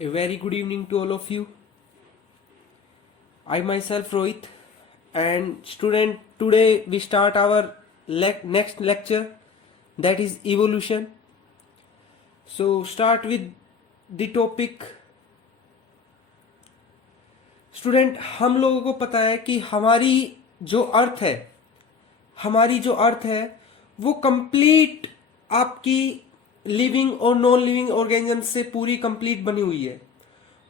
A very good evening to all of you. I myself Rohit, and student, today we start our next lecture, that is evolution. So start with the topic. Student, हम लोगों को पता है कि हमारी जो अर्थ है वो कंप्लीट आपकी लिविंग और नॉन लिविंग ऑर्गेनिज्म से पूरी कंप्लीट बनी हुई है।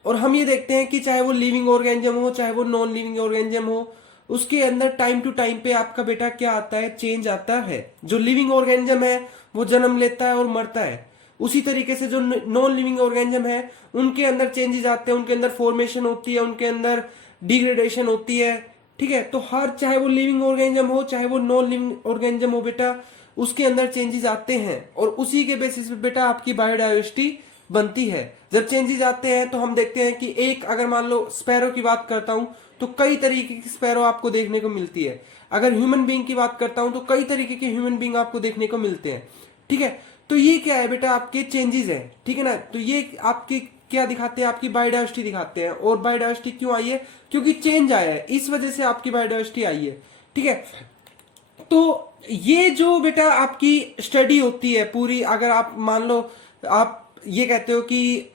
और हम ये देखते हैं कि चाहे वो लिविंग ऑर्गेनिज्म हो चाहे वो नॉन लिविंग ऑर्गेनिज्म हो, उसके अंदर टाइम टू टाइम पे आपका बेटा क्या आता है, चेंज आता है। जो लिविंग ऑर्गेनिज्म है वो जन्म लेता है और मरता है, उसी तरीके से जो नॉन लिविंग ऑर्गेनिज्म है उनके अंदर चेंजेस आते हैं, उनके अंदर फॉर्मेशन होती है, उनके अंदर डिग्रेडेशन होती है। ठीक है, तो हर चाहे वो लिविंग ऑर्गेनिज्म हो चाहे वो नॉन लिविंग ऑर्गेनिज्म हो बेटा, उसके अंदर चेंजेस आते हैं और उसी के बेसिस पे बेटा आपकी बायोडाइवर्सिटी बनती है। जब चेंजेस आते हैं तो हम देखते हैं कि एक, अगर मान लो स्पैरो की बात करता हूं तो कई तरीके की स्पैरो आपको देखने को मिलती है। अगर ह्यूमन बीइंग की बात करता हूं तो कई तरीके के ह्यूमन बीइंग आपको देखने को मिलते हैं। ठीक है, तो ये क्या है बेटा, आपके चेंजेस है। ठीक है ना, तो ये आपकी क्या दिखाते हैं, आपकी बायोडाइवर्सिटी दिखाते हैं। और बायोडाइवर्सिटी क्यों आई है, क्योंकि चेंज आया है, इस वजह से आपकी बायोडाइवर्सिटी आई है। ठीक है, तो ये जो बेटा आपकी स्टडी होती है पूरी, अगर आप मान लो आप ये कहते हो कि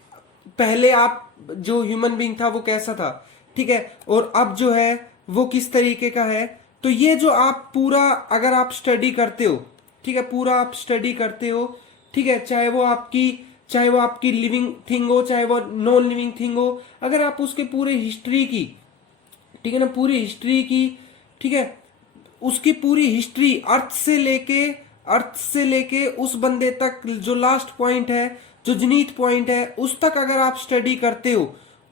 पहले आप जो ह्यूमन बीइंग था वो कैसा था, ठीक है, और अब जो है वो किस तरीके का है, तो ये जो आप पूरा अगर आप स्टडी करते हो, ठीक है, पूरा आप स्टडी करते हो, ठीक है, चाहे वो आपकी लिविंग थिंग हो चाहे वो नॉन लिविंग थिंग हो, अगर आप उसके पूरे हिस्ट्री की, ठीक है ना, पूरी हिस्ट्री की, ठीक है, उसकी पूरी हिस्ट्री अर्थ से लेके उस बंदे तक जो लास्ट पॉइंट है, जो जनीथ पॉइंट है, उस तक अगर आप स्टडी करते हो,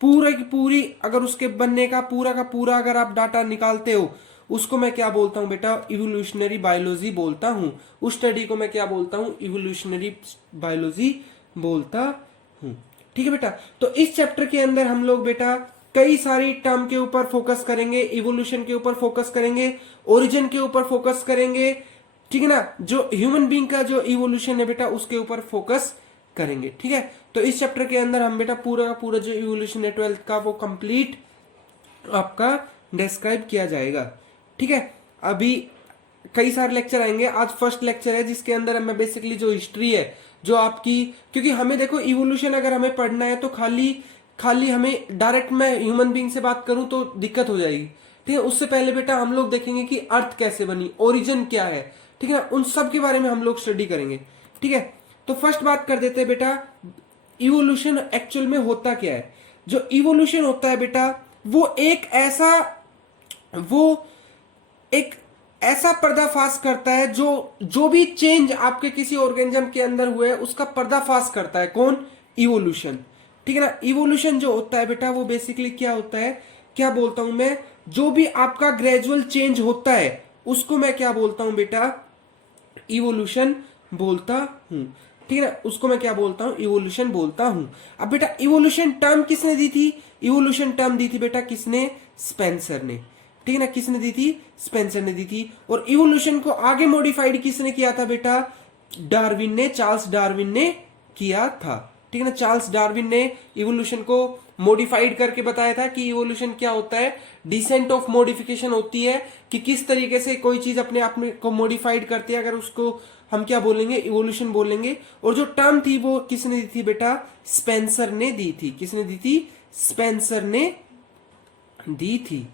पूरा की पूरी अगर उसके बनने का पूरा अगर आप डाटा निकालते हो, उसको मैं क्या बोलता हूं बेटा, इवोल्यूशनरी बायोलॉजी बोलता हूं। उस स्टडी को मैं क्या बोलता हूं, इवोल्यूशनरी बायोलॉजी बोलता हूं। ठीक है बेटा, तो इस चैप्टर के अंदर हम लोग बेटा कई सारी टर्म के ऊपर फोकस करेंगे, इवोल्यूशन के ऊपर फोकस करेंगे, ओरिजिन के ऊपर फोकस करेंगे, ठीक है ना, जो ह्यूमन बीइंग का जो इवोल्यूशन है बेटा उसके ऊपर फोकस करेंगे। ठीक है, तो इस चैप्टर के अंदर हम बेटा पूरा का पूरा जो इवोल्यूशन है 12th का वो कंप्लीट आपका डिस्क्राइब किया जाएगा। ठीक है, अभी कई सारे लेक्चर आएंगे, आज फर्स्ट लेक्चर है जिसके अंदर मैं बेसिकली जो हिस्ट्री है जो आपकी, क्योंकि हमें देखो इवोल्यूशन अगर हमें पढ़ना है तो खाली हमें डायरेक्ट मैं ह्यूमन बीइंग से बात करूं तो दिक्कत हो जाएगी। ठीक है, उससे पहले बेटा हम लोग देखेंगे कि अर्थ कैसे बनी, ओरिजिन क्या है, ठीक है ना, उन सब के बारे में हम लोग स्टडी करेंगे। ठीक है, तो फर्स्ट बात कर देते हैं बेटा, इवोल्यूशन एक्चुअल में होता क्या है। जो इवोल्यूशन होता है बेटा वो एक ऐसा पर्दाफाश करता है जो भी चेंज आपके किसी ऑर्गेनिज्म के अंदर हुए उसका पर्दाफाश करता है। कौन, इवोल्यूशन। ठीक है ना, इवोल्यूशन जो होता है बेटा वो बेसिकली क्या होता है, क्या बोलता हूं मैं, जो भी आपका ग्रेजुअल चेंज होता है उसको मैं क्या बोलता हूं बेटा, इवोल्यूशन बोलता हूं। ठीक है ना, उसको मैं क्या बोलता हूं, इवोल्यूशन बोलता हूं। अब बेटा इवोल्यूशन टर्म किसने दी थी, इवोल्यूशन टर्म दी थी बेटा किसने, स्पेंसर ने। ठीक है ना, किसने दी थी, स्पेंसर ने दी थी। और इवोल्यूशन को आगे मॉडिफाइड किसने किया था बेटा, डार्विन ने, चार्ल्स डार्विन ने किया था। ठीक है ना, चार्ल्स डार्विन ने इवोल्यूशन को मॉडिफाइड करके बताया था कि इवोल्यूशन क्या होता है, डिसेंट ऑफ मॉडिफिकेशन होती है, कि किस तरीके से कोई चीज अपने आप में को मॉडिफाइड करती है, अगर उसको हम क्या बोलेंगे, इवोल्यूशन बोलेंगे। और जो टर्म थी वो किसने दी थी बेटा, स्पेंसर ने दी थी। किसने दी थी, स्पेंसर ने दी थी।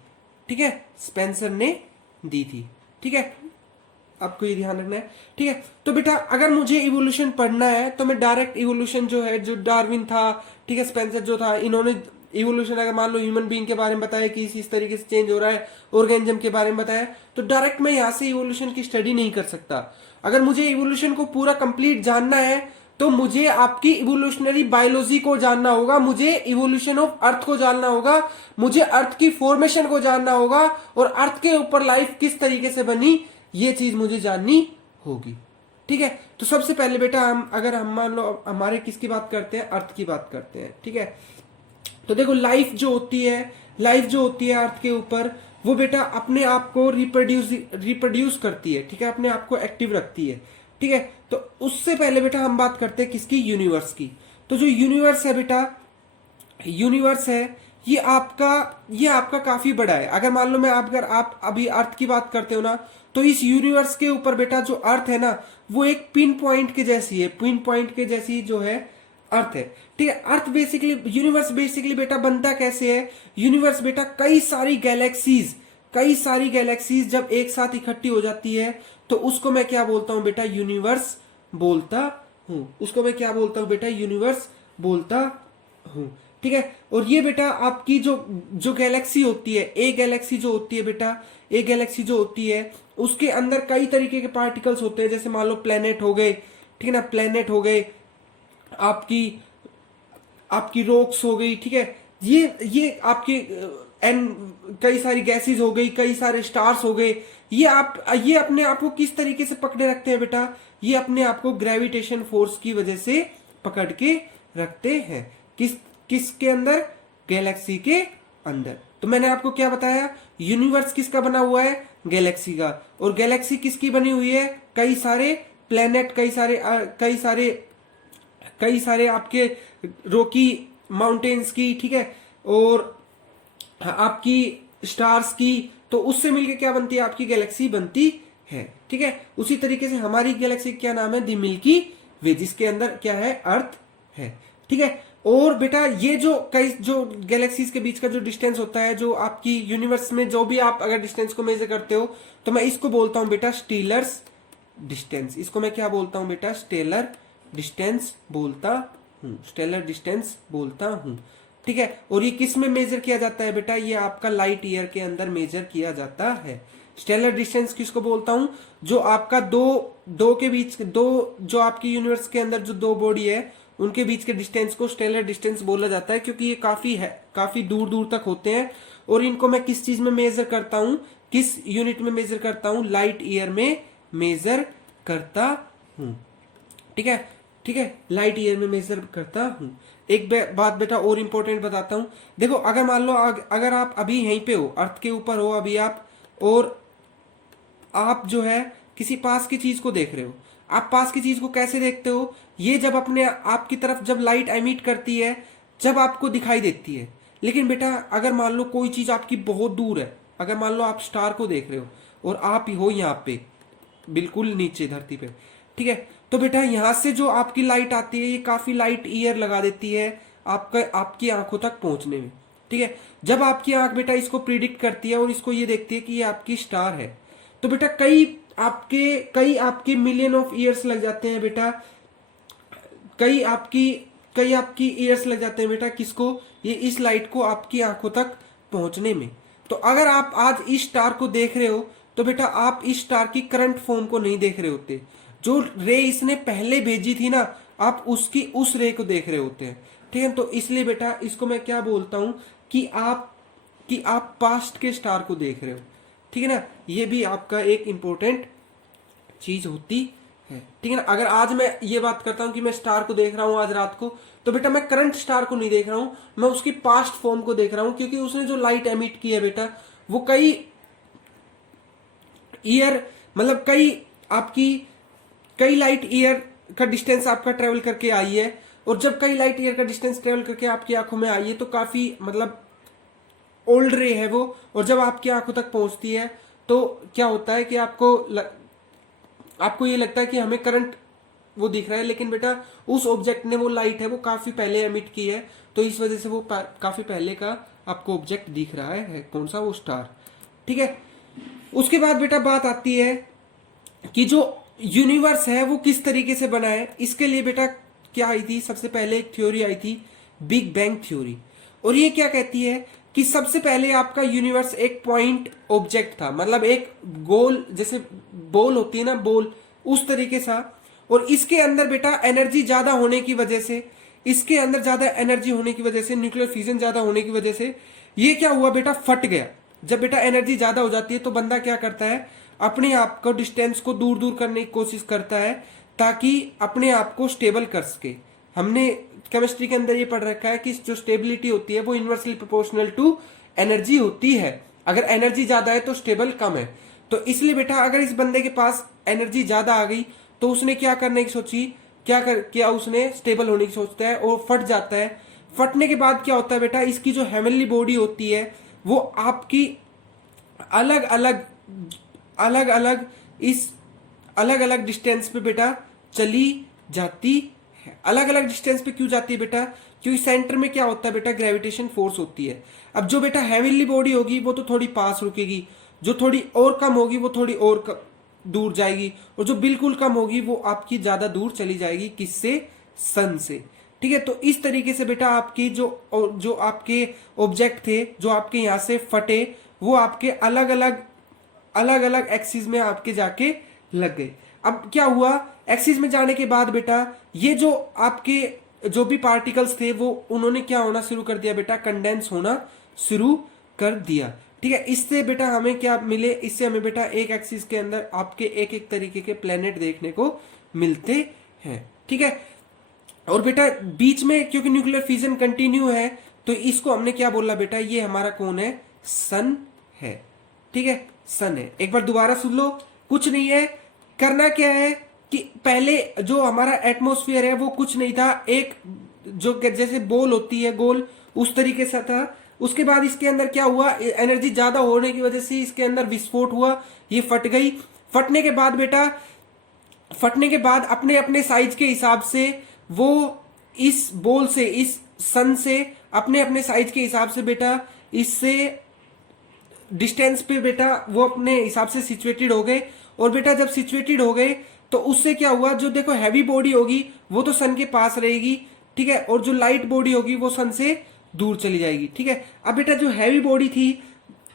ठीक है, स्पेंसर ने दी थी। ठीक है, आपको ये ध्यान रखना है। ठीक है, तो बेटा अगर मुझे इवोल्यूशन पढ़ना है तो मैं डायरेक्ट इवोल्यूशन जो है, जो डार्विन था, ठीक है, स्पेंसर जो था, इन्होंने इवोल्यूशन अगर मान लो ह्यूमन बीइंग के बारे में बताया कि इस तरीके से चेंज हो रहा है, ऑर्गेनिज्म के बारे में बताया, तो डायरेक्ट मैं यहां से इवोल्यूशन की स्टडी नहीं कर सकता। अगर मुझे इवोल्यूशन को पूरा कंप्लीट जानना है तो मुझे आपकी इवोल्यूशनरी बायोलॉजी को जानना होगा, मुझे इवोल्यूशन ऑफ अर्थ को जानना होगा, मुझे अर्थ की फॉर्मेशन को जानना होगा, और अर्थ के ऊपर लाइफ किस तरीके से बनी ये चीज मुझे जाननी होगी। ठीक है, तो सबसे पहले बेटा हम मान लो हमारे किसकी बात करते हैं, अर्थ की बात करते हैं। ठीक है, तो देखो लाइफ जो होती है अर्थ के ऊपर, वो बेटा अपने आप को रिप्रोड्यूस करती है। ठीक है, अपने आप को एक्टिव रखती है। ठीक है, तो उससे पहले बेटा हम बात करते हैं किसकी, यूनिवर्स की। तो जो यूनिवर्स है बेटा यूनिवर्स है, ये आपका काफी बड़ा है। अगर मान लो अगर आप अभी अर्थ की बात करते हो ना, तो इस यूनिवर्स के ऊपर बेटा जो अर्थ है ना, वो एक पिन पॉइंट के जैसी है, पिन पॉइंट के जैसी जो है अर्थ है। ठीक है, अर्थ बेसिकली, यूनिवर्स बेसिकली बेटा बनता कैसे है? यूनिवर्स बेटा कई सारी गैलेक्सीज जब एक साथ इकट्ठी हो जाती है तो उसको मैं क्या बोलता हूं बेटा? यूनिवर्स बोलता हूं। उसको मैं क्या बोलता हूं बेटा? यूनिवर्स बोलता हूं। ठीक है, और ये बेटा आपकी जो जो गैलेक्सी होती है, एक गैलेक्सी जो होती है बेटा, एक गैलेक्सी जो होती है उसके अंदर कई तरीके के पार्टिकल्स होते हैं। जैसे मान लो प्लेनेट हो गए, ठीक है ना, प्लेनेट हो गए, आपकी आपकी रॉक्स हो गई। ठीक है, ये आपके एन कई सारी गैसेस हो गई, कई सारे स्टार्स हो गए। ये अपने आप को किस तरीके से पकड़े रखते हैं बेटा? ये अपने आप को ग्रेविटेशन फोर्स की वजह से पकड़ के रखते हैं। किसके अंदर? गैलेक्सी के अंदर। तो मैंने आपको क्या बताया? यूनिवर्स किसका बना हुआ है? गैलेक्सी का। और गैलेक्सी किसकी बनी हुई है? कई सारे प्लेनेट, कई सारे आपके रॉकी माउंटेन्स की, ठीक है, और आपकी स्टार्स की। तो उससे मिलके क्या बनती है? आपकी गैलेक्सी बनती है। ठीक है, उसी तरीके से हमारी गैलेक्सी क्या नाम है? द मिल्की वे, जिसके अंदर क्या है? अर्थ है। ठीक है, और बेटा ये जो गैलेक्सीज के बीच का जो डिस्टेंस होता है, जो आपकी यूनिवर्स में जो भी आप अगर डिस्टेंस को मेजर करते हो, तो मैं इसको बोलता हूं बेटा स्टीलर्स डिस्टेंस। इसको मैं क्या बोलता हूं बेटा? स्टेलर डिस्टेंस बोलता हूं, स्टेलर डिस्टेंस बोलता हूं। ठीक है, और ये किस में मेजर किया जाता है बेटा? ये आपका लाइट ईयर के अंदर मेजर किया जाता है। स्टेलर डिस्टेंस किसको बोलता हूं? जो आपका दो के बीच, दो जो आपकी यूनिवर्स के अंदर जो दो बॉडी है उनके बीच के डिस्टेंस को स्टेलर डिस्टेंस बोला जाता है, क्योंकि ये काफी दूर दूर तक होते हैं। और इनको मैं किस चीज में मेजर करता हूं? किस यूनिट में मेजर करता हूं? लाइट ईयर में मेजर करता हूं। ठीक है, ठीक है, लाइट ईयर में मेजर करता हूं। एक बात बेटा और इंपॉर्टेंट बताता हूं। देखो, अगर मान लो अगर आप अभी यहीं पे हो, अर्थ के ऊपर हो अभी आप, और आप जो है किसी पास की चीज को देख रहे हो। आप पास की चीज को कैसे देखते हो? ये जब अपने आपकी तरफ जब लाइट एमिट करती है, जब आपको दिखाई देती है। लेकिन बेटा अगर मान लो कोई चीज आपकी बहुत दूर है, अगर मान लो आप स्टार को देख रहे हो और आप ही हो यहाँ पे बिल्कुल नीचे धरती पे, ठीक है, तो बेटा यहां से जो आपकी लाइट आती है ये काफी लाइट ईयर लगा देती है आपकी आंखों तक पहुंचने में। ठीक है, जब आपकी आंख बेटा इसको प्रिडिक्ट करती है और इसको ये देखती है कि ये आपकी स्टार है, तो बेटा कई आपके मिलियन ऑफ ईयर्स लग जाते हैं बेटा, कई आपकी ईयर्स लग जाते हैं बेटा किसको? ये इस लाइट को आपकी आंखों तक पहुंचने में। तो अगर आप आज इस स्टार को देख रहे हो तो बेटा आप इस स्टार की करंट फॉर्म को नहीं देख रहे होते। जो रे इसने पहले भेजी थी ना, आप उस रे को देख रहे होते हैं। ठीक है, तो इसलिए बेटा इसको मैं क्या बोलता हूं कि आप पास्ट के स्टार को देख रहे हो। ठीक है ना, ये भी आपका एक इंपॉर्टेंट चीज होती है। ठीक है ना, अगर आज मैं ये बात करता हूं कि मैं स्टार को देख रहा हूं आज रात को, तो बेटा मैं करंट स्टार को नहीं देख रहा हूं, मैं उसकी पास्ट फॉर्म को देख रहा हूं, क्योंकि उसने जो लाइट एमिट की है बेटा वो कई ईयर, मतलब कई लाइट ईयर का डिस्टेंस आपका ट्रेवल करके आई है। और जब कई लाइट ईयर का डिस्टेंस ट्रेवल करके आपकी आंखों में आई है तो काफी मतलब ओल्ड रे है वो। और जब आपकी आंखों तक पहुंचती है तो क्या होता है कि आपको ये लगता है कि हमें करंट वो दिख रहा है, लेकिन बेटा उस ऑब्जेक्ट ने वो लाइट है वो काफी पहले एमिट की है, तो इस वजह से वो काफी पहले का आपको ऑब्जेक्ट दिख रहा है कौन सा? वो स्टार। ठीक है, उसके बाद बेटा बात आती है कि जो यूनिवर्स है वो किस तरीके से बना है। इसके लिए बेटा क्या आई थी? सबसे पहले एक थ्योरी आई थी, बिग बैंग थ्योरी। और ये क्या कहती है कि सबसे पहले आपका यूनिवर्स एक पॉइंट ऑब्जेक्ट था, मतलब एक गोल, जैसे बॉल होती है ना, बॉल, उस तरीके सा। और इसके अंदर बेटा एनर्जी ज्यादा होने की वजह से, न्यूक्लियर फ्यूजन ज्यादा होने की वजह से ये क्या हुआ बेटा? फट गया। जब बेटा एनर्जी ज्यादा हो जाती है तो बंदा क्या करता है? अपने आप को डिस्टेंस को दूर दूर करने की कोशिश करता है ताकि अपने आप को स्टेबल कर सके। हमने केमिस्ट्री के अंदर ये पढ़ रखा है कि जो स्टेबिलिटी होती है वो इनवर्सली प्रोपोर्शनल टू एनर्जी होती है। अगर एनर्जी ज्यादा है तो स्टेबल कम है। तो इसलिए बेटा अगर इस बंदे के पास एनर्जी ज्यादा आ गई तो उसने क्या करने की सोची, क्या उसने स्टेबल होने की सोचता है और फट जाता है। फटने के बाद क्या होता है बेटा, इसकी जो हेवनली बॉडी होती है वो आपकी अलग अलग अलग अलग इस अलग अलग डिस्टेंस पे बेटा चली जाती है। अलग अलग डिस्टेंस पे क्यों जाती है बेटा, क्योंकि सेंटर में क्या होता है बेटा, ग्रेविटेशन फोर्स होती है। अब जो बेटा हेवनली बॉडी होगी वो तो थोड़ी पास रुकेगी, जो थोड़ी और कम होगी वो थोड़ी और दूर जाएगी, और जो बिल्कुल कम होगी वो आपकी ज्यादा दूर चली जाएगी, किससे, सन से। ठीक है, तो इस तरीके से बेटा आपकी जो आपके ऑब्जेक्ट थे जो आपके यहाँ से फटे वो आपके अलग अलग एक्सिस में आपके जाके लग गए। अब क्या हुआ, एक्सिस में जाने के बाद बेटा ये जो आपके जो भी पार्टिकल्स थे वो उन्होंने क्या होना शुरू कर दिया बेटा, कंडेंस होना शुरू कर दिया। ठीक है, इससे बेटा हमें क्या मिले, इससे हमें बेटा एक एक्सिस के अंदर आपके एक एक तरीके के प्लेनेट देखने को मिलते हैं। ठीक है, और बेटा बीच में क्योंकि न्यूक्लियर फिजन कंटिन्यू है तो इसको हमने क्या बोला बेटा, ये हमारा कौन है, सन है। ठीक है, सन है। एक बार दोबारा सुन लो, कुछ नहीं है, करना क्या है कि पहले जो हमारा एटमॉस्फेयर है वो कुछ नहीं था, एक जो जैसे बॉल होती है गोल उस तरीके से था। उसके बाद इसके अंदर क्या हुआ, एनर्जी ज्यादा होने की वजह से इसके अंदर विस्फोट हुआ, ये फट गई। फटने के बाद बेटा, फटने के बाद अपने अपने साइज के हिसाब से वो इस बॉल से, इस सन से अपने अपने साइज के हिसाब से बेटा इससे डिस्टेंस पे बेटा वो अपने हिसाब से सिचुएटेड हो गए। और बेटा जब सिचुएटेड हो गए तो उससे क्या हुआ, जो देखो हैवी बॉडी होगी वो तो सन के पास रहेगी, ठीक है, और जो लाइट बॉडी होगी वो सन से दूर चली जाएगी। ठीक है, अब बेटा जो हैवी बॉडी थी,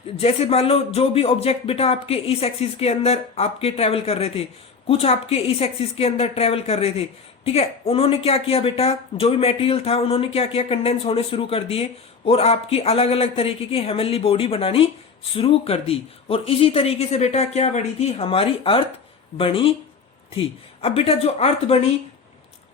जैसे मान लो जो भी ऑब्जेक्ट बेटा आपके इस एक्सिस के अंदर आपके ट्रेवल कर रहे थे, कुछ आपके इस एक्सिस के अंदर ट्रेवल कर रहे थे, ठीक है, उन्होंने क्या किया बेटा, जो भी मटेरियल था उन्होंने क्या किया, कंडेंस होने शुरू कर दिए और आपकी अलग अलग तरीके की हेवनली बॉडी बनानी शुरू कर दी। और इसी तरीके से बेटा क्या बनी थी, हमारी अर्थ बनी थी। अब बेटा जो अर्थ बनी,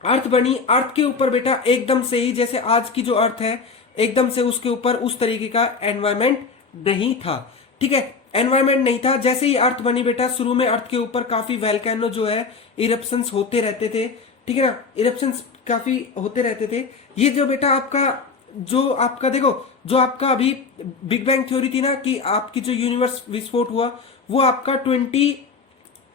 अर्थ के ऊपर बेटा एकदम से ही, जैसे आज की जो अर्थ है एकदम से उसके ऊपर उस तरीके का एनवायरमेंट नहीं था। ठीक है, एनवायरमेंट नहीं था। जैसे ही अर्थ बनी बेटा, शुरू में अर्थ के ऊपर काफी वोल्केनो जो है इरप्शंस होते रहते थे, ठीक है ना, इरप्शंस काफी होते रहते थे। ये जो बेटा आपका देखो, जो आपका अभी बिग बैंग थ्योरी थी ना, कि आपकी जो यूनिवर्स विस्फोट हुआ वो आपका 20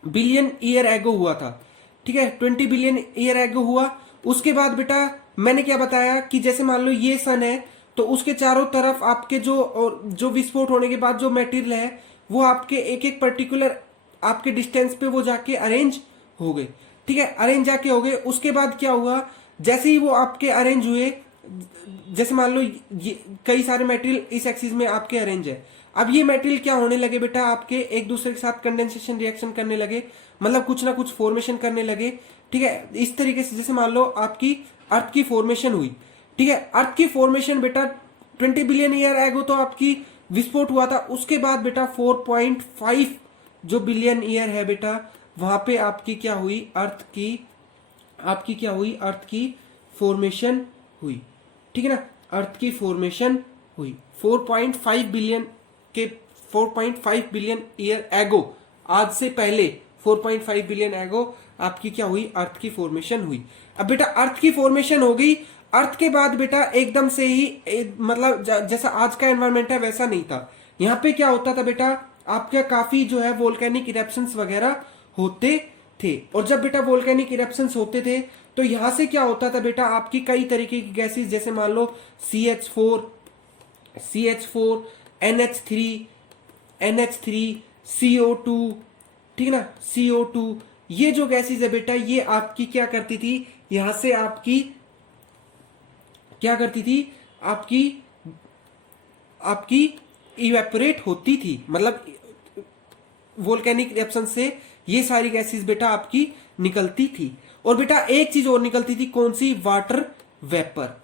बिलियन ईयर एगो हुआ था। ठीक है, 20 बिलियन ईयर एगो हुआ। उसके बाद बेटा मैंने क्या बताया कि जैसे मान लो ये सन है तो उसके चारों तरफ आपके जो विस्फोट होने के बाद जो मटेरियल है वो आपके एक एक पर्टिकुलर आपके डिस्टेंस पे वो जाके अरेंज हो गए। ठीक है, अरेंज जाके हो गए। उसके बाद क्या हुआ, जैसे ही वो आपके अरेंज हुए, जैसे मान लो ये कई सारे मटेरियल इस एक्सिस में आपके अरेंज है, अब ये मटेरियल क्या होने लगे बेटा, आपके एक दूसरे के साथ कंडेंसेशन रिएक्शन करने लगे, मतलब कुछ ना कुछ फॉर्मेशन करने लगे। ठीक है, इस तरीके से जैसे मान लो आपकी अर्थ की फॉर्मेशन हुई। ठीक है, अर्थ की फॉर्मेशन बेटा 20 बिलियन ईयर एगो तो आपकी विस्फोट हुआ था। उसके बाद बेटा 4.5 जो बिलियन ईयर है बेटा, वहां पे आपकी क्या हुई, अर्थ की फॉर्मेशन हुई। ठीक है ना, अर्थ की फॉर्मेशन हुई 4.5 बिलियन ईयर एगो, आज से पहले 4.5 बिलियन एगो आपकी क्या हुई, अर्थ की फॉर्मेशन हुई। अब बेटा अर्थ की फॉर्मेशन हो गई, अर्थ के बाद बेटा एकदम से ही मतलब जैसा आज का एनवायरमेंट है वैसा नहीं था। यहाँ पे क्या होता था बेटा, आपका काफी जो है वोल्केनिक इरेप्शंस वगैरह होते थे। और जब बेटा वोल्केनिक इरेप्शंस होते थे तो यहां से क्या होता था बेटा, आपकी कई तरीके की गैसेस, जैसे मान लो CH4, NH3, CO2, ठीक है ना, CO2, ये जो गैसेस है बेटा ये आपकी क्या करती थी, यहां से आपकी क्या करती थी, आपकी इवेपोरेट होती थी। मतलब वोल्केनिक इरेप्शन से ये सारी गैसेस बेटा आपकी निकलती थी। और बेटा एक चीज और निकलती थी, कौन सी, वाटर वेपर।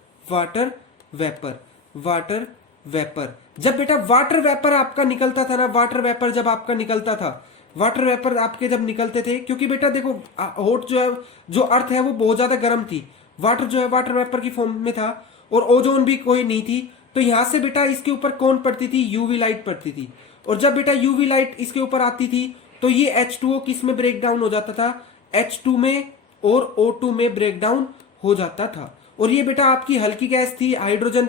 जब बेटा वाटर वेपर आपका निकलता था ना, वाटर वेपर जब आपका निकलता था, वाटर वेपर आपके जब निकलते थे, क्योंकि बेटा देखो हॉट जो है, जो अर्थ है वो बहुत ज्यादा गर्म थी, वाटर जो है वाटर वेपर की फॉर्म में था, और ओजोन भी कोई नहीं थी, तो यहां से बेटा इसके ऊपर कौन पड़ती थी, यूवी लाइट पड़ती थी। और जब बेटा यूवी लाइट इसके ऊपर आती थी तो ये H2O किस में ब्रेक डाउन हो जाता था, H2 में और O2 में ब्रेक डाउन हो जाता था। और ये बेटा आपकी हल्की गैस थी। हाइड्रोजन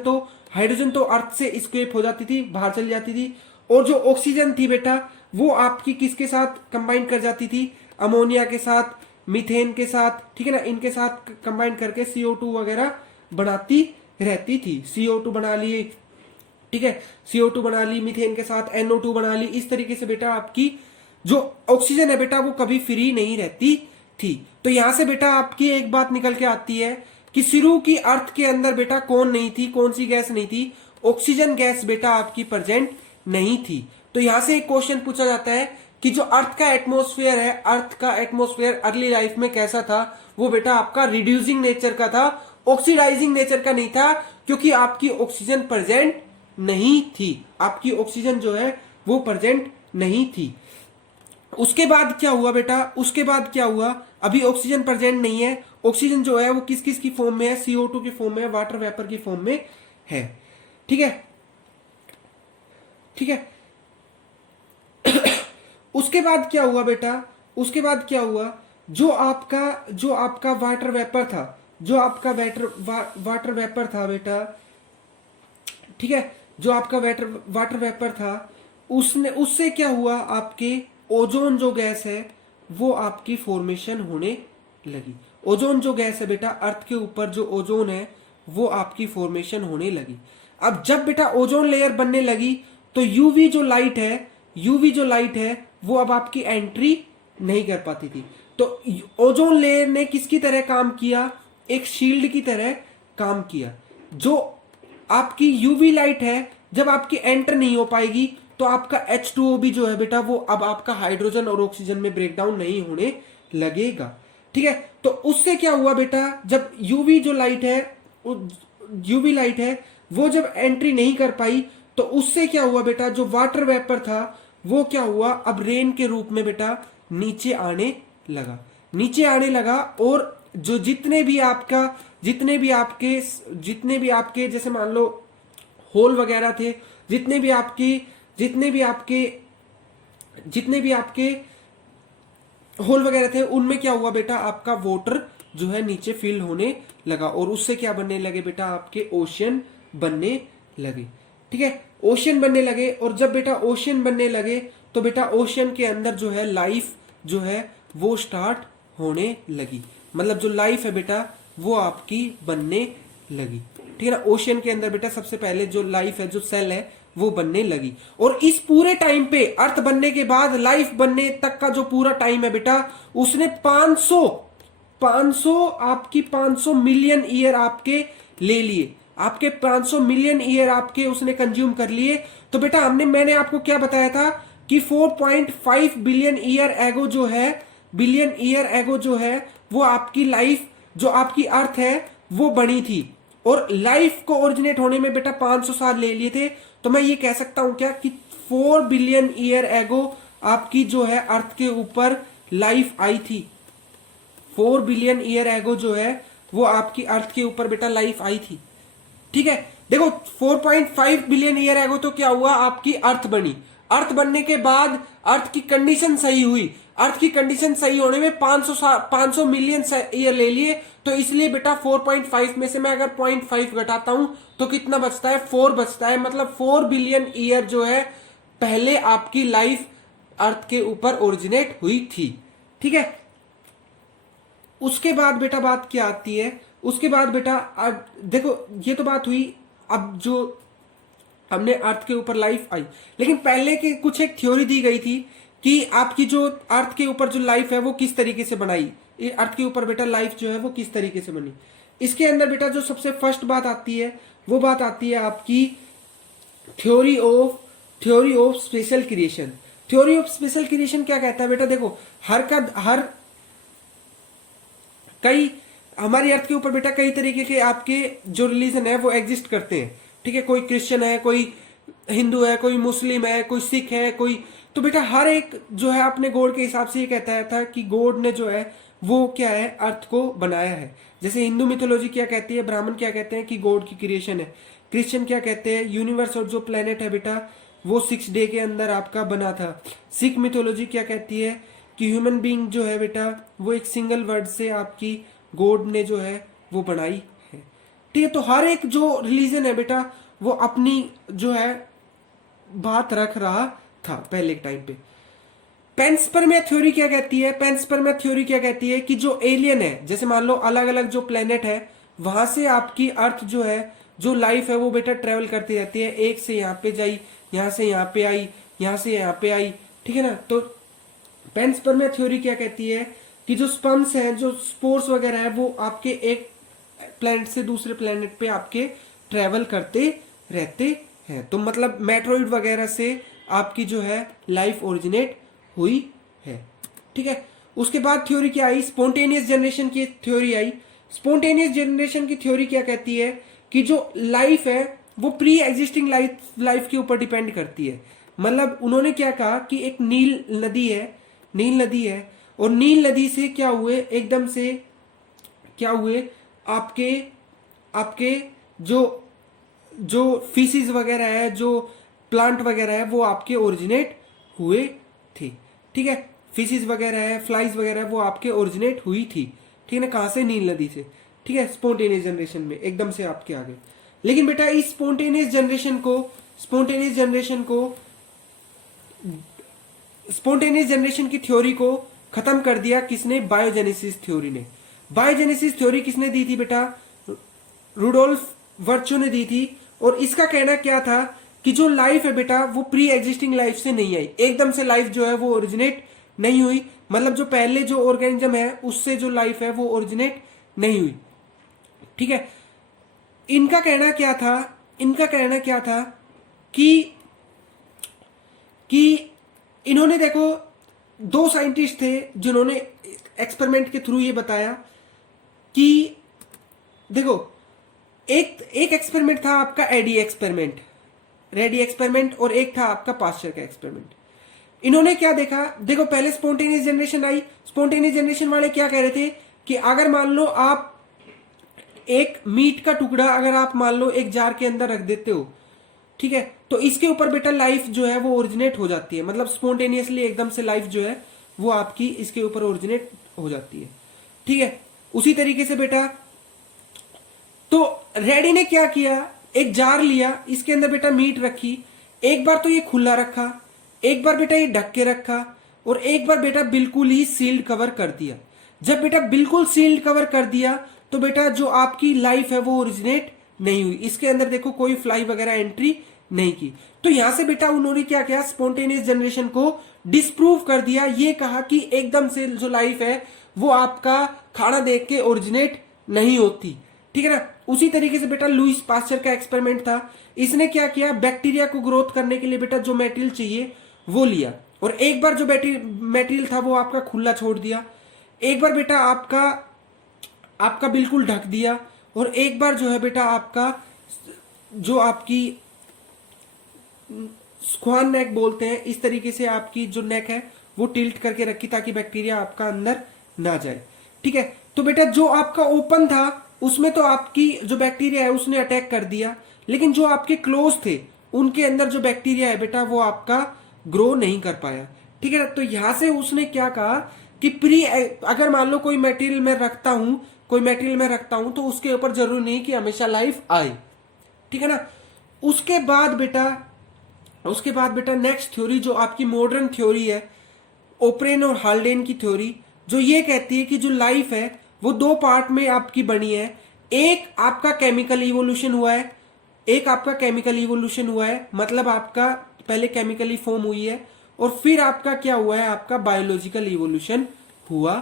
तो अर्थ से स्केप हो जाती थी, बाहर चली जाती थी। और जो ऑक्सीजन थी बेटा वो आपकी किसके साथ कंबाइन कर जाती थी, अमोनिया के साथ, मीथेन के साथ, ठीक है ना, इनके साथ कंबाइन करके CO2 वगैरह बनाती रहती थी। CO2 बना ली, ठीक है, CO2 बना ली, मीथेन के साथ NO2 बना ली। इस तरीके से बेटा आपकी जो ऑक्सीजन है बेटा वो कभी फ्री नहीं रहती थी। तो यहां से बेटा आपकी एक बात निकल के आती है कि शुरू की अर्थ के अंदर बेटा कौन नहीं थी, कौन सी गैस नहीं थी, ऑक्सीजन गैस बेटा आपकी प्रेजेंट नहीं थी। तो यहां से एक क्वेश्चन पूछा जाता है कि जो अर्थ का एटमॉस्फेयर है, अर्थ का एटमॉस्फेयर अर्ली लाइफ में कैसा था, वो बेटा आपका रिड्यूसिंग नेचर का था, ऑक्सीडाइजिंग नेचर का नहीं था, क्योंकि आपकी ऑक्सीजन प्रेजेंट नहीं थी, आपकी ऑक्सीजन जो है वो प्रेजेंट नहीं थी। उसके बाद क्या हुआ बेटा, उसके बाद क्या हुआ, अभी ऑक्सीजन प्रेजेंट नहीं है। ऑक्सीजन जो है वो किस किस की फॉर्म में है, CO2 की फॉर्म में, वाटर वेपर की फॉर्म में है, ठीक है, ठीक है। उसके बाद क्या हुआ बेटा, उसके बाद क्या हुआ, जो आपका वाटर वेपर था, जो आपका वाटर वेपर था बेटा, ठीक है, जो आपका वाटर वेपर था, उससे क्या हुआ, आपके ओजोन जो गैस है वो आपकी फॉर्मेशन होने लगी। ओजोन जो गैस है बेटा, अर्थ के ऊपर जो ओजोन है वो आपकी फॉर्मेशन होने लगी। अब जब बेटा ओजोन लेयर बनने लगी तो यूवी जो लाइट है वो अब आपकी एंट्री नहीं कर पाती थी। तो ओजोन लेयर ने किसकी तरह काम किया, एक शील्ड की तरह काम किया। जो आपकी यूवी लाइट है जब आपकी एंटर नहीं हो पाएगी तो आपका H2O भी जो है बेटा वो अब आपका हाइड्रोजन और ऑक्सीजन में ब्रेकडाउन नहीं होने लगेगा, ठीक है। तो उससे क्या हुआ बेटा, जब यूवी लाइट है वो जब एंट्री नहीं कर पाई तो उससे क्या हुआ बेटा, जो वाटर वेपर था वो क्या हुआ, अब रेन के रूप में बेटा नीचे आने लगा। और जो जितने भी आपके जैसे मान लो होल वगैरह थे, जितने भी आपके होल वगैरह थे, उनमें क्या हुआ बेटा, आपका वाटर जो है नीचे फिल होने लगा। और उससे क्या बनने लगे बेटा, आपके ओशियन बनने लगे, ठीक है, ओशियन बनने लगे। और जब बेटा ओशियन बनने लगे तो बेटा ओशियन के अंदर जो है लाइफ जो है वो स्टार्ट होने लगी। मतलब जो लाइफ है बेटा वो आपकी बनने लगी, ठीक है ना। ओशियन के अंदर बेटा सबसे पहले जो लाइफ है, जो सेल है वो बनने लगी। और इस पूरे टाइम पे, अर्थ बनने के बाद लाइफ बनने तक का जो पूरा टाइम है बेटा, उसने 500 मिलियन ईयर आपके ले लिए, आपके 500 मिलियन ईयर आपके उसने कंज्यूम कर लिए। तो बेटा मैंने आपको क्या बताया था कि 4.5 बिलियन ईयर एगो जो है वो आपकी लाइफ, जो आपकी अर्थ है वो बनी थी। और लाइफ को ओरिजिनेट होने में बेटा 500 साल ले लिए थे। तो मैं ये कह सकता हूं क्या कि 4 बिलियन ईयर एगो आपकी जो है अर्थ के ऊपर लाइफ आई थी। 4 बिलियन ईयर एगो जो है वो आपकी अर्थ के ऊपर बेटा लाइफ आई थी, ठीक है। देखो 4.5 बिलियन ईयर एगो तो क्या हुआ, आपकी अर्थ बनी। अर्थ बनने के बाद अर्थ की कंडीशन सही हुई। अर्थ की कंडीशन सही होने में 500 मिलियन ईयर ले लिए। तो इसलिए बेटा 4.5 में से मैं अगर 0.5 घटाता हूं तो कितना बचता है, 4 बचता है। मतलब 4 बिलियन ईयर जो है पहले आपकी लाइफ अर्थ के ऊपर ओरिजिनेट हुई थी, ठीक है। उसके बाद बेटा बात क्या आती है, उसके बाद बेटा देखो ये तो बात हुई। अब जो हमने अर्थ के ऊपर लाइफ आई, लेकिन पहले की कुछ एक थ्योरी दी गई थी कि आपकी जो अर्थ के ऊपर जो लाइफ है वो किस तरीके से बनाई, अर्थ के ऊपर बेटा लाइफ जो है वो किस तरीके से बनी। इसके अंदर बेटा जो सबसे फर्स्ट बात आती है वो बात आती है आपकी theory of special creation. Theory of special creation क्या कहता है बेटा, देखो कई हमारी अर्थ के ऊपर बेटा कई तरीके के आपके जो रिलीजन है वो एग्जिस्ट करते हैं, ठीक है। कोई क्रिश्चियन है, कोई हिंदू है, कोई मुस्लिम है, कोई सिख है, कोई, तो बेटा हर एक जो है अपने गॉड के हिसाब से ये कहता था कि गॉड ने जो है वो क्या है, अर्थ को बनाया है। जैसे हिंदू मिथोलॉजी क्या कहती है, ब्राह्मण क्या कहते हैं कि गॉड की क्रिएशन है। क्रिश्चियन क्या कहते हैं, यूनिवर्स और जो प्लेनेट है बेटा वो 6 डे के अंदर आपका बना था। सिख मिथोलॉजी क्या कहती है कि ह्यूमन बीइंग जो है बेटा वो एक सिंगल वर्ड से आपकी गॉड ने जो है वो बनाई है। ठीक है। तो हर एक जो रिलीजन है बेटा वो अपनी जो है बात रख रहा था पहले के टाइम पे। पेंसपर्मिया थ्योरी क्या कहती है? पेंसपर्मिया थ्योरी क्या कहती है कि जो एलियन है, जैसे मान लो अलग अलग जो प्लेनेट है वहां से आपकी अर्थ जो है, जो लाइफ है वो बेटा ट्रेवल करती रहती है, एक से यहाँ पे जाई, यहाँ से यहाँ पे आई, यहाँ से यहाँ पे आई, ठीक है ना। तो पेंसपर्मिया थ्योरी क्या कहती है कि जो स्पर्म्स हैं, जो स्पोर्स वगैरह है, वो आपके एक प्लेनेट से दूसरे प्लेनेट पे आपके ट्रेवल करते रहते हैं। तो मतलब मेट्रोइड वगैरह से आपकी जो है लाइफ ओरिजिनेट हुई है, ठीक है। उसके बाद थ्योरी क्या आई? स्पॉन्टेनियस जनरेशन की थ्योरी आई। स्पॉन्टेनियस जनरेशन की थ्योरी क्या कहती है कि जो लाइफ है वो प्री एग्जिस्टिंग लाइफ के ऊपर डिपेंड करती है। मतलब उन्होंने क्या कहा कि एक नील नदी है और नील नदी से क्या हुए, एकदम से क्या हुए, आपके आपके जो फीसिस वगैरह है, जो प्लांट वगैरह है, वो आपके ओरिजिनेट हुए थे, ठीक है। फीसिस वगैरह है, फ्लाइज वगैरह है, वो आपके ओरिजिनेट हुई थी, ठीक है ना। कहां से? नील नदी से, ठीक है। स्पॉन्टेनियस जनरेशन में एकदम से आपके आगे। लेकिन बेटा इस स्पॉन्टेनियस जनरेशन की थ्योरी को खत्म कर दिया किसने? बायोजेनेसिस थ्योरी ने। बायोजेनेसिस थ्योरी किसने दी थी बेटा? रुडोल्फ वर्चो ने दी थी। और इसका कहना क्या था कि जो लाइफ है बेटा वो प्री एग्जिस्टिंग लाइफ से नहीं आई, एकदम से लाइफ जो है वो ओरिजिनेट नहीं हुई। मतलब जो पहले जो ऑर्गेनिज्म है उससे जो लाइफ है वो ओरिजिनेट नहीं हुई, ठीक है। इनका कहना क्या था कि इन्होंने देखो, दो साइंटिस्ट थे जिन्होंने एक्सपेरिमेंट के थ्रू ये बताया कि देखो, एक एक्सपेरिमेंट था आपका रेडी एक्सपेरिमेंट, और एक था आपका पास्चर का एक्सपेरिमेंट। इन्होंने क्या देखा? देखो, पहले स्पॉन्टेनियस जनरेशन आई। स्पॉन्टेनियस जनरेशन वाले क्या कह रहे थे कि अगर मान लो आप एक मीट का टुकड़ा अगर आप मान लो एक जार के अंदर रख देते हो, ठीक है, तो इसके ऊपर बेटा लाइफ जो है वो ओरिजिनेट हो जाती है। मतलब स्पॉन्टेनियसली एकदम से लाइफ जो है वो आपकी इसके ऊपर ओरिजिनेट हो जाती है, ठीक है। उसी तरीके से बेटा तो रेडी ने क्या किया, एक जार लिया, इसके अंदर बेटा मीट रखी। एक बार तो ये खुला रखा, एक बार बेटा ये ढक के रखा, और एक बार बेटा बिल्कुल ही सील्ड कवर कर दिया। जब बेटा बिल्कुल सील्ड कवर कर दिया तो बेटा जो आपकी लाइफ है वो ओरिजिनेट नहीं हुई। इसके अंदर देखो कोई फ्लाई वगैरह एंट्री नहीं की। तो यहां से बेटा उन्होंने क्या किया, स्पॉन्टेनियस जनरेशन को डिस्प्रूव कर दिया। ये कहा कि एकदम से जो लाइफ है वो आपका खाना देख के ओरिजिनेट नहीं होती, ठीक है ना। उसी तरीके से बेटा लुईस पास्चर का एक्सपेरिमेंट था। इसने क्या किया, बैक्टीरिया को ग्रोथ करने के लिए बेटा जो मटेरियल चाहिए वो लिया, और एक बार जो मटेरियल था वो आपका खुला छोड़ दिया, एक बार बेटा आपका बिल्कुल ढक दिया, और एक बार जो है बेटा आपका जो आपकी स्क्वान नेक बोलते हैं, इस तरीके से आपकी जो नेक है वो टिल्ट करके रखी ताकि बैक्टीरिया आपका अंदर ना जाए, ठीक है। तो बेटा जो आपका ओपन था उसमें तो आपकी जो बैक्टीरिया है उसने अटैक कर दिया, लेकिन जो आपके क्लोज थे उनके अंदर जो बैक्टीरिया है बेटा वो आपका ग्रो नहीं कर पाया, ठीक है। तो यहां से उसने क्या कहा कि अगर मान लो कोई मटेरियल मैं रखता हूं तो उसके ऊपर जरूरी नहीं कि हमेशा लाइफ आए, ठीक है ना। उसके बाद बेटा नेक्स्ट थ्योरी जो आपकी मॉडर्न थ्योरी है, ओप्रेन और हाल्डेन की थ्योरी, जो ये कहती है कि जो लाइफ है वो दो पार्ट में आपकी बनी है। एक आपका केमिकल इवोल्यूशन हुआ है, मतलब आपका पहले केमिकली फॉर्म हुई है, और फिर आपका क्या हुआ है, आपका बायोलॉजिकल इवोल्यूशन हुआ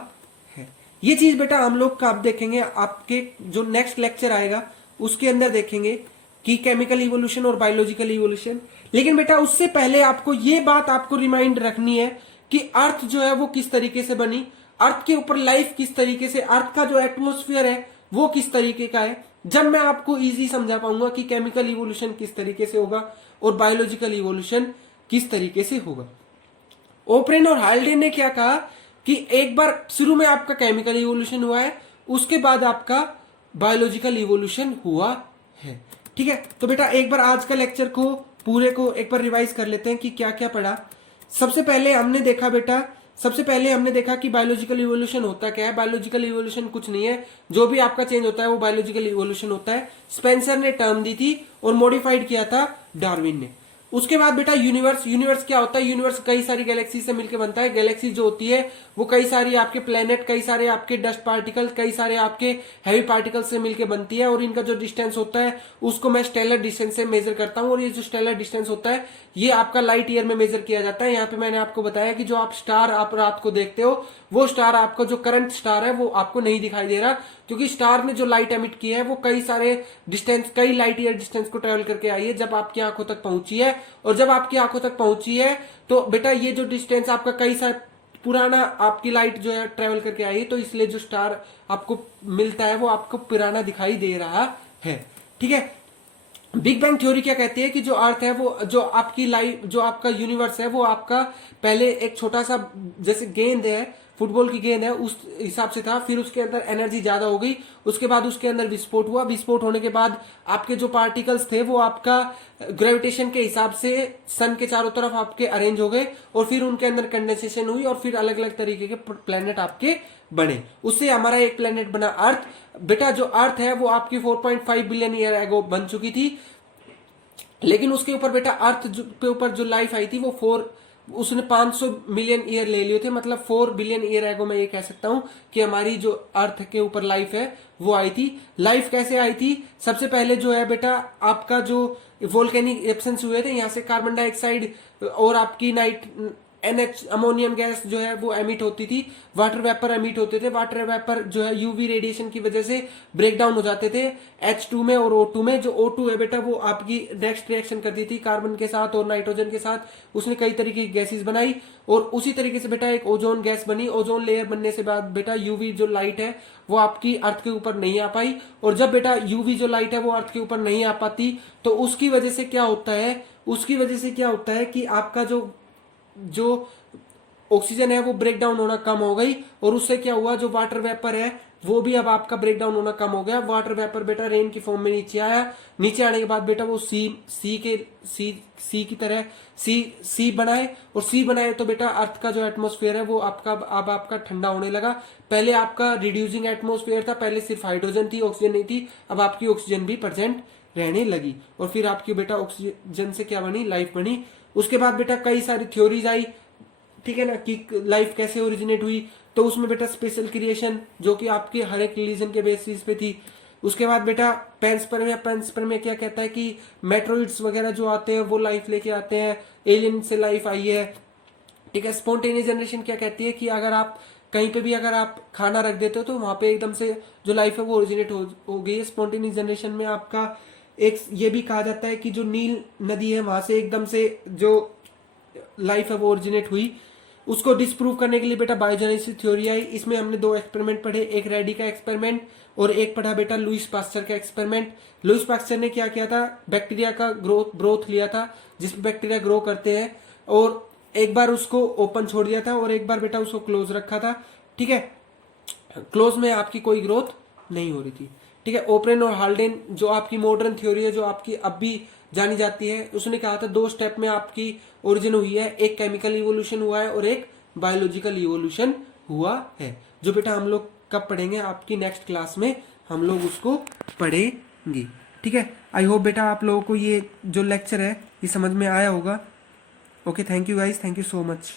है। ये चीज बेटा हम लोग कब देखेंगे, आपके जो नेक्स्ट लेक्चर आएगा उसके अंदर देखेंगे कि केमिकल इवोल्यूशन और बायोलॉजिकल इवोल्यूशन। लेकिन बेटा उससे पहले आपको ये बात आपको रिमाइंड रखनी है कि अर्थ जो है वो किस तरीके से बनी, अर्थ के ऊपर लाइफ किस तरीके से, अर्थ का जो एटमोस्फियर है वो किस तरीके का है। जब मैं आपको इजी समझा पाऊंगा कि केमिकल इवोल्यूशन किस तरीके से होगा और बायोलॉजिकल इवोल्यूशन किस तरीके से होगा। ओप्रेन और हाल्डेन ने क्या कहा कि एक बार शुरू में आपका केमिकल इवोल्यूशन हुआ है, उसके बाद आपका बायोलॉजिकल इवोल्यूशन हुआ है, ठीक है। तो बेटा एक बार आज का लेक्चर को पूरे को एक बार रिवाइज कर लेते हैं कि क्या क्या पढ़ा। सबसे पहले हमने देखा बेटा सबसे पहले हमने देखा कि बायोलॉजिकल इवोल्यूशन होता क्या है। बायोलॉजिकल इवोल्यूशन कुछ नहीं है, जो भी आपका चेंज होता है वो बायोलॉजिकल इवोल्यूशन होता है। स्पेंसर ने टर्म दी थी और मॉडिफाइड किया था डार्विन ने। उसके बाद बेटा यूनिवर्स। यूनिवर्स क्या होता है? यूनिवर्स कई सारी गैलेक्सी से मिलकर बनता है। गैलेक्सी जो होती है वो कई सारी आपके प्लेनेट, कई सारे आपके डस्ट पार्टिकल, कई सारे आपके हैवी पार्टिकल से मिलकर बनती है। और इनका जो डिस्टेंस होता है उसको मैं स्टेलर डिस्टेंस से मेजर करता हूं। और ये जो स्टेलर डिस्टेंस होता है ये आपका लाइट ईयर में मेजर किया जाता है। यहाँ पे मैंने आपको बताया कि जो आप स्टार आप रात को देखते हो वो स्टार, आपका जो करंट स्टार है वो आपको नहीं दिखाई दे रहा, क्योंकि स्टार ने जो लाइट एमिट की है वो कई सारे डिस्टेंस, कई लाइट ईयर डिस्टेंस को ट्रेवल करके आई है जब आपकी आंखों तक पहुंची है। और जब आपकी आंखों तक पहुंची है तो बेटा ये जो डिस्टेंस आपका कई सारे पुराना आपकी लाइट जो है ट्रेवल करके आई है, तो इसलिए जो स्टार आपको मिलता है वो आपको पुराना दिखाई दे रहा है। ठीक है। बिग बैंग थ्योरी क्या कहती है कि जो अर्थ है वो, जो आपकी लाइफ, जो आपका यूनिवर्स है वो आपका पहले एक छोटा सा जैसे गेंद है, फुटबॉल की गेंद है उस हिसाब से था। फिर उसके अंदर एनर्जी ज्यादा हो गई, उसके बाद उसके अंदर विस्फोट हुआ। विस्फोट होने के बाद आपके जो पार्टिकल्स थे वो आपका ग्रेविटेशन के हिसाब से सन के चारों तरफ आपके अरेंज हो गए और फिर उनके अंदर कंडेंसेशन हुई और फिर अलग अलग तरीके के प्लेनेट आपके बने। उससे हमारा एक प्लेनेट बना अर्थ। बेटा जो अर्थ है वो आपकी 4.5 बिलियन ईयर एगो बन चुकी थी, लेकिन उसके ऊपर बेटा अर्थ के ऊपर जो लाइफ आई थी वो उसने 500 मिलियन ईयर ले लिए थे। मतलब 4 बिलियन ईयर एगो मैं ये कह सकता हूं कि हमारी जो अर्थ के ऊपर लाइफ है वो आई थी। लाइफ कैसे आई थी? सबसे पहले जो है बेटा आपका जो वोल्केनिक इरप्शंस हुए थे, यहां से कार्बन डाइऑक्साइड और आपकी NH अमोनियम गैस जो है वो एमिट होती थी, वाटर वेपर एमिट होते थे। वाटर वेपर जो है यूवी रेडिएशन की वजह से ब्रेक डाउन हो जाते थे H2 में और O2 में। जो O2 है बेटा वो आपकी नेक्स्ट रिएक्शन करती थी कार्बन के साथ और नाइट्रोजन के साथ, उसने कई तरीके की गैसेस बनाई और उसी तरीके से बेटा एक ओजोन गैस बनी। ओजोन लेयर बनने से बाद बेटा यूवी जो लाइट है वो आपकी अर्थ के ऊपर नहीं आ पाई। और जब बेटा यूवी जो लाइट है वो अर्थ के ऊपर नहीं आ पाती तो उसकी वजह से क्या होता है, उसकी वजह से क्या होता है कि आपका जो ऑक्सीजन है वो ब्रेक डाउन होना कम हो गई। और उससे क्या हुआ, जो वाटर वेपर है वो भी अब आपका ब्रेक डाउन होना कम हो गया। वाटर वेपर बेटा रेन की फॉर्म में नीचे आया। नीचे आने के बाद बेटा वो सी की तरह सी बनाए। और सी बनाए तो बेटा अर्थ का जो एटमॉस्फेयर है वो आपका ठंडा होने लगा। पहले आपका रिड्यूसिंग एटमॉस्फेयर था, पहले सिर्फ हाइड्रोजन थी, ऑक्सीजन नहीं थी। अब आपकी ऑक्सीजन भी प्रेजेंट रहने लगी और फिर आपकी बेटा ऑक्सीजन से क्या बनी, लाइफ बनी। उसके बाद बेटा कई सारी थ्योरीज आई, ठीक है ना, कि लाइफ कैसे ओरिजिनेट हुई। तो उसमें बेटा स्पेशल क्रिएशन जो कि आपके हर एक रिलीजन के बेसिस पे थी। उसके बाद बेटा पेंसपर्मिया क्या कहता है कि मेट्रोइड्स वगैरह जो आते हैं वो लाइफ लेके आते हैं, एलियन से लाइफ आई है। ठीक है। स्पॉन्टेनियस जनरेशन क्या कहती है कि अगर आप कहीं पे भी अगर आप खाना रख देते हो तो वहां पे एकदम से जो लाइफ है वो ओरिजिनेट हो गई है। स्पॉन्टेनियस जनरेशन में आपका एक ये भी कहा जाता है कि जो नील नदी है वहां से एकदम से जो लाइफ है वो ओरिजिनेट हुई। उसको डिस्प्रूव करने के लिए बेटा बायोजेनेसिस थ्योरी आई। इसमें हमने 2 एक्सपेरिमेंट पढ़े, एक रेडी का एक्सपेरिमेंट और एक पढ़ा बेटा लुईस पास्चर का एक्सपेरिमेंट। लुईस पास्चर ने क्या किया था, बैक्टीरिया का ग्रोथ लिया था जिसमें बैक्टीरिया ग्रो करते हैं और एक बार उसको ओपन छोड़ दिया था और एक बार बेटा उसको क्लोज रखा था। ठीक है। क्लोज में आपकी कोई ग्रोथ नहीं हो रही थी। ठीक है। ओपरेन और हाल्डेन जो आपकी मॉडर्न थ्योरी है जो आपकी अब भी जानी जाती है, उसने कहा था 2 स्टेप में आपकी ओरिजिन हुई है, एक केमिकल इवोल्यूशन हुआ है और एक बायोलॉजिकल इवोल्यूशन हुआ है, जो बेटा हम लोग कब पढ़ेंगे, आपकी नेक्स्ट क्लास में हम लोग उसको पढ़ेंगे। ठीक है। आई होप बेटा आप लोगों को ये जो लेक्चर है ये समझ में आया होगा। Okay, thank you guys, thank you so much.